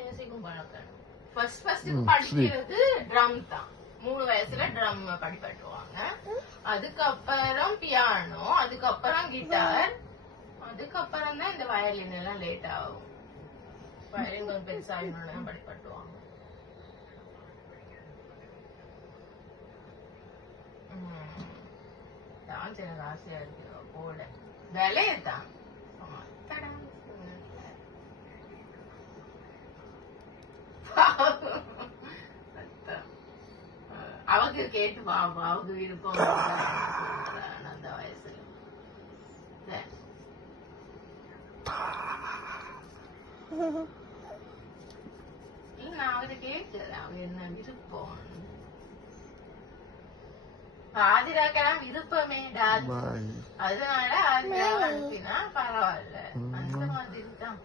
மியூசிக்கும் பழக்கணும். ஃபர்ஸ்ட் படிக்கிறது ட்ரம் தான். 3 வயசுல ட்ரம் படிப்பட்டுவாங்க. அதுக்கப்புறம் பியானோ, அதுக்கப்புறம் கிட்டார், அதுக்கப்புறம் தான் இந்த வயலின் எல்லாம் லேட் ஆகும். வயலின் கொஞ்சம் பெருசாகணும் படிப்பட்டுவாங்க. டான்ஸ் எனக்கு ஆசையா இருக்கு போல. விலையதான் அவக்கு கேட்டு பாப்பா, அவக்கு விருப்பம் அந்த வயசுல. நான் அவரை கேட்கிறேன் அவ என்ன விருப்பம். ஆதிராக்கெல்லாம் விருப்பமே டான்ஸ், அதனால ஆதிராவை அனுப்பினா பரவாயில்ல. அந்த மாதிரி தான்.